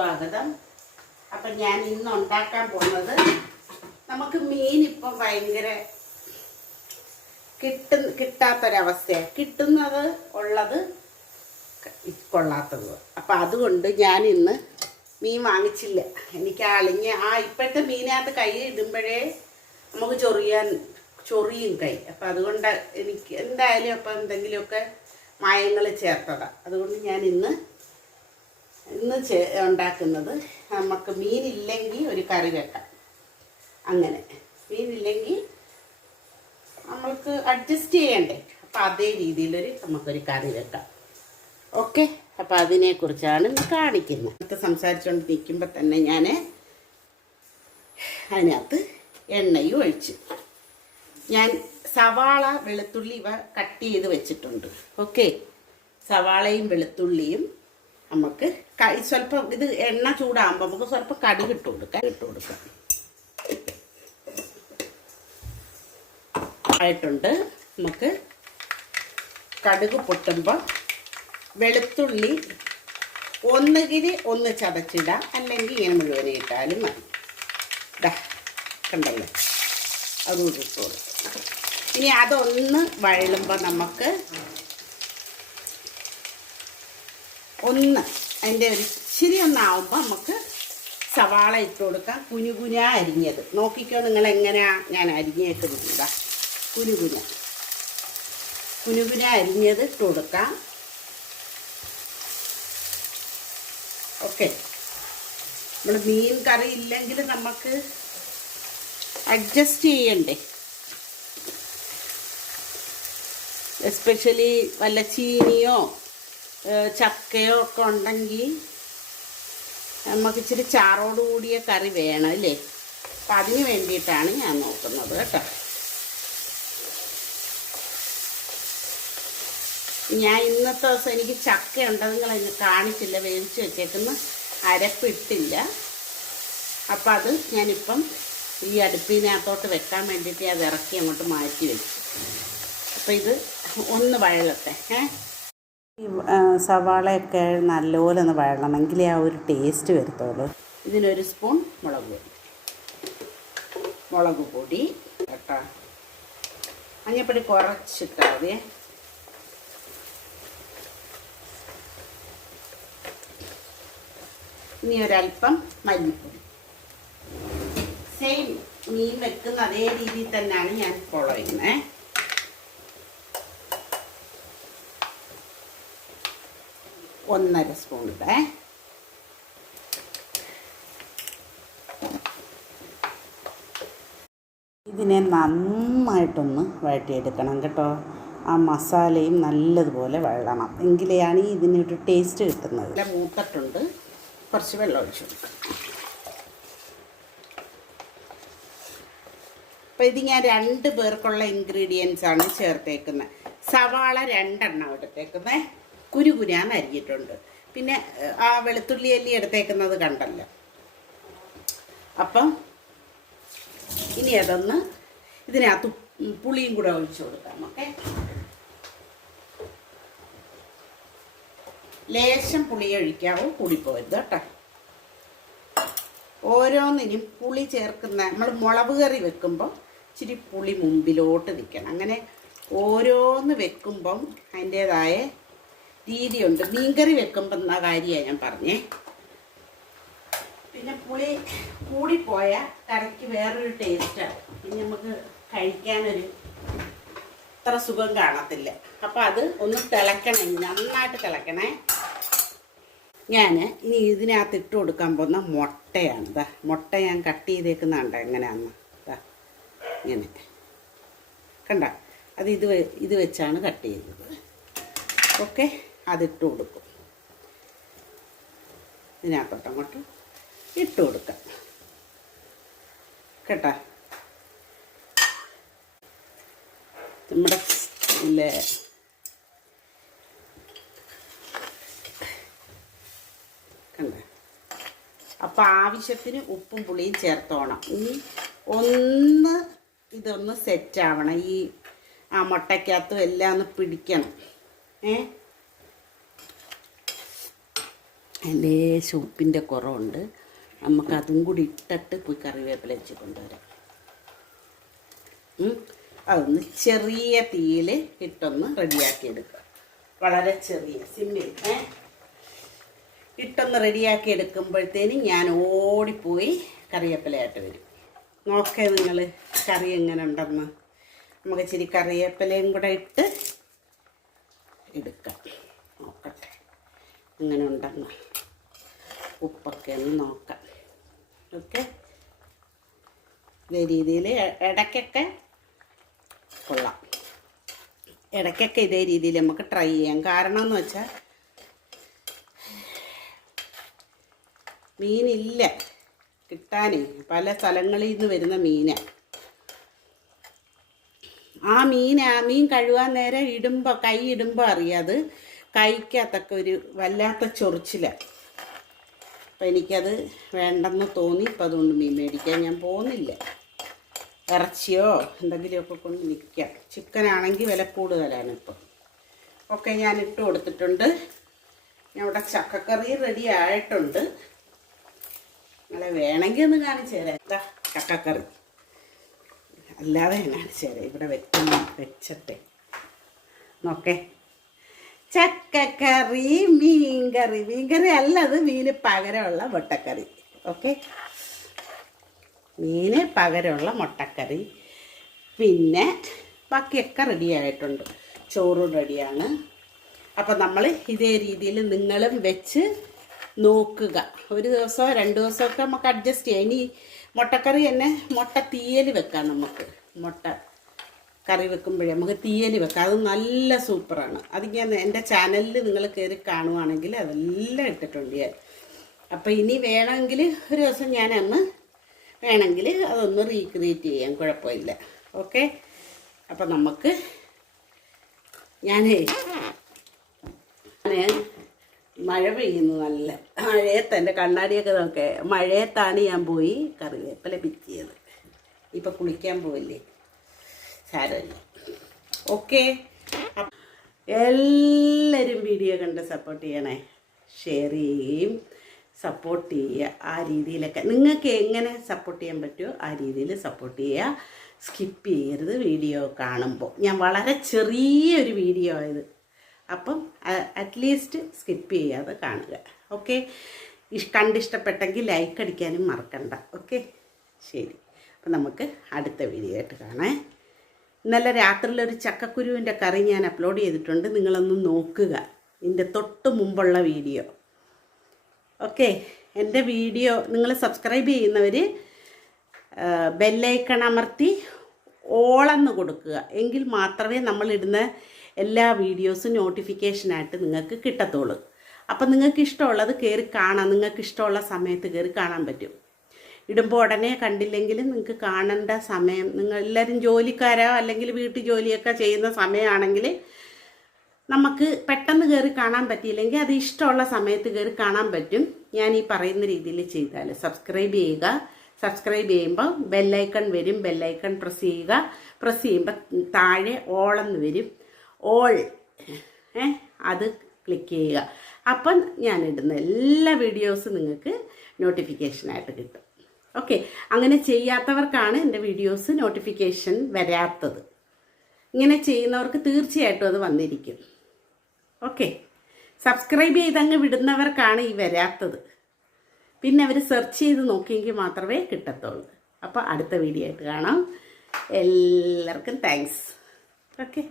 സ്വാഗതം. അപ്പം ഞാൻ ഇന്ന് ഉണ്ടാക്കാൻ പോകുന്നത് നമുക്ക് മീൻ ഇപ്പം ഭയങ്കര കിട്ടുന്ന കിട്ടാത്തൊരവസ്ഥയാണ്. കിട്ടുന്നത് ഉള്ളത് കൊള്ളാത്തത്. അപ്പം അതുകൊണ്ട് ഞാൻ ഇന്ന് മീൻ വാങ്ങിച്ചില്ല. എനിക്ക് അളിഞ്ഞ ആ ഇപ്പോഴത്തെ മീനകത്ത് കൈ ഇടുമ്പോഴേ നമുക്ക് ചൊറിയാൻ ചൊറിയും കൈ. അപ്പം അതുകൊണ്ട് എനിക്ക് എന്തായാലും അപ്പം എന്തെങ്കിലുമൊക്കെ മായങ്ങൾ ചേർത്തതാണ് അതുകൊണ്ട് ഞാൻ ഇന്ന് ഇന്ന് ചേ ഉണ്ടാക്കുന്നത് നമുക്ക് മീനില്ലെങ്കിൽ ഒരു കറി വെക്കാം. അങ്ങനെ. മീനില്ലെങ്കിൽ നമ്മൾക്ക് അഡ്ജസ്റ്റ് ചെയ്യണ്ടേ? അപ്പം അതേ രീതിയിലൊരു നമുക്കൊരു കറി വെക്കാം. ഓക്കെ? അപ്പം അതിനെക്കുറിച്ചാണ് കാണിക്കുന്നത്. അടുത്ത് സംസാരിച്ചുകൊണ്ട് നിൽക്കുമ്പോൾ തന്നെ ഞാൻ അതിനകത്ത് എണ്ണയും ഒഴിച്ചു. ഞാൻ സവാള വെളുത്തുള്ളി ഇവ കട്ട് ചെയ്ത് വെച്ചിട്ടുണ്ട്. ഓക്കെ? സവാളയും വെളുത്തുള്ളിയും നമുക്ക് കൈ സ്വല്പം ഇത് എണ്ണ ചൂടാകുമ്പോൾ നമുക്ക് സ്വല്പം കടി ഇട്ട് കൊടുക്കാം. ഇട്ട് കൊടുക്കാം. ആയിട്ടുണ്ട്. നമുക്ക് കടുക് പൊട്ടുമ്പോൾ വെളുത്തുള്ളി ഒന്നുകിൽ ഒന്ന് ചതച്ചിടാം അല്ലെങ്കിൽ ഇങ്ങനെ മുഴുവനെ ഇട്ടാലും മതി. കണ്ടല്ലോ? അതും ഇട്ടോളൂ ഇനി അതൊന്ന് വഴലുമ്പോൾ നമുക്ക് ഒന്ന് അതിന്റെ ഒരു ഇച്ചിരി ഒന്നാവുമ്പോൾ നമുക്ക് സവാള ഇട്ട് കൊടുക്കാം. കുനുകുന അരിഞ്ഞത്. നോക്കിക്കോ നിങ്ങൾ എങ്ങനെയാ ഞാൻ അരിഞ്ഞേക്കുന്നത്. കുനുകുന കുനുകുന അരിഞ്ഞത് ഇട്ട് കൊടുക്കാം. ഓക്കെ. നമ്മൾ മീൻ കറി ഇല്ലെങ്കിൽ നമുക്ക് അഡ്ജസ്റ്റ് ചെയ്യണ്ടേ? എസ്പെഷ്യലി വല്ല ചീനിയോ ചക്കയോ ഒക്കെ ഉണ്ടെങ്കിൽ നമുക്ക് ഇച്ചിരി ചാറോട് കൂടിയ കറി വേണം അല്ലേ? അപ്പം അതിന് വേണ്ടിയിട്ടാണ് ഞാൻ നോക്കുന്നത് കേട്ടോ. ഞാൻ ഇന്നത്തെ ദിവസം എനിക്ക് ചക്ക ഉണ്ടെന്ന് നിങ്ങൾ കാണിച്ചില്ല വേവിച്ച് വെച്ചേക്കുന്ന അരപ്പിട്ടില്ല. അപ്പം അത് ഞാനിപ്പം ഈ അടുപ്പിനകത്തോട്ട് വെക്കാൻ വേണ്ടിയിട്ട് അത് ഇറക്കി അങ്ങോട്ട് മാറ്റി വെച്ചു. അപ്പം ഇത് ഒന്ന് വഴലത്തെ ഏ? ഈ സവാളയൊക്കെ നല്ലപോലെ ഒന്ന് വഴണമെങ്കിലേ ആ ഒരു ടേസ്റ്റ് വരത്തുള്ളൂ. ഇതിനൊരു സ്പൂൺ മുളക് പൊടി. മുളക് പൊടി കേട്ടോ. മഞ്ഞപ്പൊടി കുറച്ചിട്ടാൽ മതി. ഇനി ഒരല്പം മല്ലിപ്പൊടി. സെയിം മീൻ വെക്കുന്ന അതേ രീതിയിൽ തന്നെയാണ് ഞാൻ ഫോളോ ചെയ്യുന്നത് ഒന്നര സ്പൂൺ ഇടേ ഇതിനെ നന്നായിട്ടൊന്ന് വഴറ്റിയെടുക്കണം കേട്ടോ. ആ മസാലയും നല്ലതുപോലെ വഴണം. എങ്കിലെയാണ് ഇതിനൊരു ടേസ്റ്റ് കിട്ടുന്നത്. നല്ല മൂത്തട്ടുണ്ട്. കുറച്ച് വെള്ളം ഒഴിച്ചു അപ്പോൾ ഇത് ഞാൻ രണ്ട് പേർക്കുള്ള ഇൻഗ്രീഡിയൻസ് ആണ് ചേർത്തേക്കുന്നത്. സവാള രണ്ടെണ്ണം എടുത്തേക്കുന്നത് കുരുകുരാന്ന് അരിഞ്ഞിട്ടുണ്ട്. പിന്നെ ആ വെളുത്തുള്ളി അല്ലി എടുത്തേക്കുന്നത് കണ്ടല്ലോ. അപ്പം ഇനി അതൊന്ന് ഇതിനകത്ത് പുളിയും കൂടെ ഒഴിച്ചു കൊടുക്കാം ഓക്കെ? ലേശം പുളി ഒഴിക്കാവൂ കൂടിപ്പോരുത് കേട്ടോ. ഓരോന്നിനും പുളി ചേർക്കുന്ന നമ്മൾ മുളക് കറി വെക്കുമ്പോൾ ഇച്ചിരി പുളി മുമ്പിലോട്ട് നിൽക്കണം. അങ്ങനെ ഓരോന്ന് വെക്കുമ്പം അതിന്റേതായ രീതിയുണ്ട്. മീൻകറി വെക്കുമ്പോൾ എന്ന കാര്യമാണ് ഞാൻ പറഞ്ഞേ? പിന്നെ പുളി കൂടിപ്പോയ കറിക്ക് വേറൊരു ടേസ്റ്റാണ് പിന്നെ നമുക്ക് കഴിക്കാനൊരു അത്ര സുഖം കാണത്തില്ല. അപ്പം അത് ഒന്ന് തിളക്കണേ. നന്നായിട്ട് തിളക്കണേ. ഞാൻ ഇനി ഇതിനകത്ത് ഇട്ട് കൊടുക്കാൻ പോകുന്ന മുട്ടയാണ്. ഇതാ മുട്ട ഞാൻ കട്ട് ചെയ്തേക്കുന്നുണ്ട് എങ്ങനെയാന്ന്? ഇതാ ഇങ്ങനെ. കണ്ട? അത് ഇത് ഇത് വെച്ചാണ് കട്ട് ചെയ്തത്. ഓക്കെ? അതിട്ട് കൊടുക്കും. ഇതിനകത്തോട്ട് അങ്ങോട്ട് ഇട്ട് കൊടുക്കാം. കേട്ടാ? നമ്മുടെ ഇല്ലേ? കണ്ടേ? അപ്പം ആവശ്യത്തിന് ഉപ്പും പുളിയും ചേർത്തോണം. ഇനി ഒന്ന് ഇതൊന്ന് സെറ്റാവണം ഈ ആ മുട്ടയ്ക്കകത്തും എല്ലാം ഒന്ന് പിടിക്കണം. ഏ? ലേശം ഉപ്പിന്റെ കുറവുണ്ട്. നമുക്ക് അതും കൂടി ഇട്ടിട്ട് പോയി കറിവേപ്പില വെച്ച് കൊണ്ടുവരാം. അതൊന്ന് ചെറിയ തീയിൽ ഇട്ടൊന്ന് റെഡിയാക്കി എടുക്കുക വളരെ ചെറിയ സിമ്മിൽ ഏ? ഇട്ടൊന്ന് റെഡിയാക്കി എടുക്കുമ്പോഴത്തേന് ഞാൻ ഓടിപ്പോയി കറിവേപ്പിലയായിട്ട് വരും. നോക്കേ നിങ്ങൾ കറി എങ്ങനെ ഉണ്ടെന്ന്. നമുക്ക് ഇച്ചിരി കറിവേപ്പിലയും കൂടെ ഇട്ട് എടുക്കാം. നോക്കട്ടെ എങ്ങനെ ഉണ്ടെന്ന്. ഉപ്പൊക്കെ ഒന്ന് നോക്കാം. ഓക്കെ ഇതേ രീതിയിൽ ഇടയ്ക്കൊക്കെ കൊള്ളാം. ഇടയ്ക്കൊക്കെ ഇതേ രീതിയിൽ നമുക്ക് ട്രൈ ചെയ്യാം. കാരണം എന്ന് വെച്ചാൽ മീനില്ല കിട്ടാനേ പല സ്ഥലങ്ങളിൽ നിന്ന് വരുന്ന മീനാണ് ആ ആ മീൻ കഴുകാൻ നേരെ ഇടുമ്പോൾ കൈ ഇടുമ്പോൾ അറിയാതെ കൈക്കകത്തൊക്കെ ഒരു വല്ലാത്ത ചൊറിച്ചിലാണ് അപ്പം എനിക്കത് വേണ്ടെന്ന് തോന്നി. ഇപ്പം അതുകൊണ്ട് മീൻ മേടിക്കാൻ ഞാൻ പോകുന്നില്ല. ഇറച്ചിയോ എന്തെങ്കിലുമൊക്കെ കൊണ്ട് നിൽക്കാം. ചിക്കനാണെങ്കിൽ വില കൂടുതലാണ് ഇപ്പം. ഒക്കെ ഞാൻ ഇട്ട് കൊടുത്തിട്ടുണ്ട്. ഇവിടെ ചക്കക്കറി റെഡി ആയിട്ടുണ്ട്. നിങ്ങളെ വേണമെങ്കിൽ ഒന്ന് കാണിച്ചു തരാം. എന്താ ചക്കക്കറി. അല്ലാതെ കാണിച്ചു തരാം. ഇവിടെ വെക്കുന്ന വെച്ചട്ടെ. നോക്കേ. ചക്കക്കറി മീൻകറി. മീൻകറി അല്ല അത് മീന് പകരമുള്ള മുട്ടക്കറി. ഓക്കെ? മീന് പകരമുള്ള മുട്ടക്കറി. പിന്നെ ബാക്കിയൊക്കെ റെഡി ആയിട്ടുണ്ട്. ചോറും റെഡിയാണ് അപ്പം നമ്മൾ ഇതേ രീതിയിൽ നിങ്ങളും വെച്ച് നോക്കുക. ഒരു ദിവസമോ രണ്ട് ദിവസമൊക്കെ നമുക്ക് അഡ്ജസ്റ്റ് ചെയ്യാം. ഇനി മുട്ടക്കറി തന്നെ മുട്ട തീയൽ വെക്കാം നമുക്ക്. മുട്ട കറി വെക്കുമ്പോഴേ നമുക്ക് തീയൽ വെക്കാം. അത് നല്ല സൂപ്പറാണ്. അത് ഞാൻ എന്റെ ചാനലിൽ നിങ്ങൾ കയറി കാണുവാണെങ്കിൽ അതെല്ലാം ഇട്ടിട്ടുണ്ട് ഞാൻ. അപ്പോൾ ഇനി വേണമെങ്കിൽ ഒരു ദിവസം ഞാൻ അന്ന് വേണമെങ്കിൽ അതൊന്ന് റീക്രിയേറ്റ് ചെയ്യാം. കുഴപ്പമില്ല. ഓക്കെ അപ്പം നമുക്ക് ഞാനേ ഞാൻ മഴ പെയ്യുന്നു നല്ല. മഴയത്ത് എന്റെ കണ്ണാടിയൊക്കെ നോക്കേ. മഴയത്താണ് ഞാൻ പോയി കറിവേപ്പില പിറ്റിയത് ഇപ്പം കുളിക്കാൻ പോയില്ലേ സാരമില്ല ഓക്കെ. എല്ലാവരും വീഡിയോ കണ്ട് സപ്പോർട്ട് ചെയ്യണേ. ഷെയർ ചെയ്യുകയും സപ്പോർട്ട് ചെയ്യുക ആ രീതിയിലൊക്കെ. നിങ്ങൾക്ക് എങ്ങനെ സപ്പോർട്ട് ചെയ്യാൻ പറ്റുമോ ആ രീതിയിൽ സപ്പോർട്ട് ചെയ്യുക. സ്കിപ്പ് ചെയ്യരുത് വീഡിയോ കാണുമ്പോൾ. ഞാൻ വളരെ ചെറിയൊരു വീഡിയോ ആയത്. അപ്പം അറ്റ്ലീസ്റ്റ് സ്കിപ്പ് ചെയ്യാതെ കാണുക. ഓക്കെ? കണ്ടിഷ്ടപ്പെട്ടെങ്കിൽ ലൈക്ക് അടിക്കാനും മറക്കണ്ട. ഓക്കെ? ശരി. അപ്പം നമുക്ക് അടുത്ത വീഡിയോ ആയിട്ട് കാണാം. ഇന്നലെ രാത്രിയിലൊരു ചക്കക്കുരുവിന്റെ കറി ഞാൻ അപ്ലോഡ് ചെയ്തിട്ടുണ്ട്. നിങ്ങളൊന്ന് നോക്കുക. ഇതിന്റെ തൊട്ട് മുമ്പുള്ള വീഡിയോ. ഓക്കെ എന്റെ വീഡിയോ നിങ്ങൾ സബ്സ്ക്രൈബ് ചെയ്യുന്നവർ ബെല്ലൈക്കൺ അമർത്തി ഓളെന്ന് കൊടുക്കുക. എങ്കിൽ മാത്രമേ നമ്മളിടുന്ന എല്ലാ വീഡിയോസും നോട്ടിഫിക്കേഷനായിട്ട് നിങ്ങൾക്ക് കിട്ടത്തുള്ളൂ. അപ്പം നിങ്ങൾക്ക് ഇഷ്ടമുള്ളത് കയറി കാണാം. നിങ്ങൾക്ക് ഇഷ്ടമുള്ള സമയത്ത് കയറി കാണാൻ പറ്റും. ഇടുമ്പോൾ ഉടനെ കണ്ടില്ലെങ്കിൽ നിങ്ങൾക്ക് കാണേണ്ട സമയം. നിങ്ങൾ എല്ലാവരും ജോലിക്കാരോ അല്ലെങ്കിൽ വീട്ടു ജോലിയൊക്കെ ചെയ്യുന്ന സമയമാണെങ്കിൽ നമുക്ക് പെട്ടെന്ന് കയറി കാണാൻ പറ്റിയില്ലെങ്കിൽ അത് ഇഷ്ടമുള്ള സമയത്ത് കയറി കാണാൻ പറ്റും. ഞാൻ ഈ പറയുന്ന രീതിയിൽ ചെയ്താൽ. സബ്സ്ക്രൈബ് ചെയ്യുക. സബ്സ്ക്രൈബ് ചെയ്യുമ്പോൾ ബെല്ലൈക്കൺ വരും. ബെല്ലൈക്കൺ പ്രസ് ചെയ്യുക. പ്രസ് ചെയ്യുമ്പോൾ താഴെ ഓളെന്ന് വരും. ഓൾ ഏ അത് ക്ലിക്ക് ചെയ്യുക. അപ്പം ഞാനിടുന്ന എല്ലാ വീഡിയോസും നിങ്ങൾക്ക് നോട്ടിഫിക്കേഷനായിട്ട് കിട്ടും. ഓക്കെ. അങ്ങനെ ചെയ്യാത്തവർക്കാണ് എന്റെ വീഡിയോസ് നോട്ടിഫിക്കേഷൻ വരാത്തത്. ഇങ്ങനെ ചെയ്യുന്നവർക്ക് തീർച്ചയായിട്ടും അത് വന്നിരിക്കും. ഓക്കെ. സബ്സ്ക്രൈബ് ചെയ്തങ്ങ് വിടുന്നവർക്കാണ് ഈ വരാത്തത്. പിന്നെ അവർ സെർച്ച് ചെയ്ത് നോക്കിയെങ്കിൽ മാത്രമേ കിട്ടത്തുള്ളൂ. അപ്പോൾ അടുത്ത വീഡിയോ ആയിട്ട് കാണാം. എല്ലാവർക്കും താങ്ക്സ്. ഓക്കെ.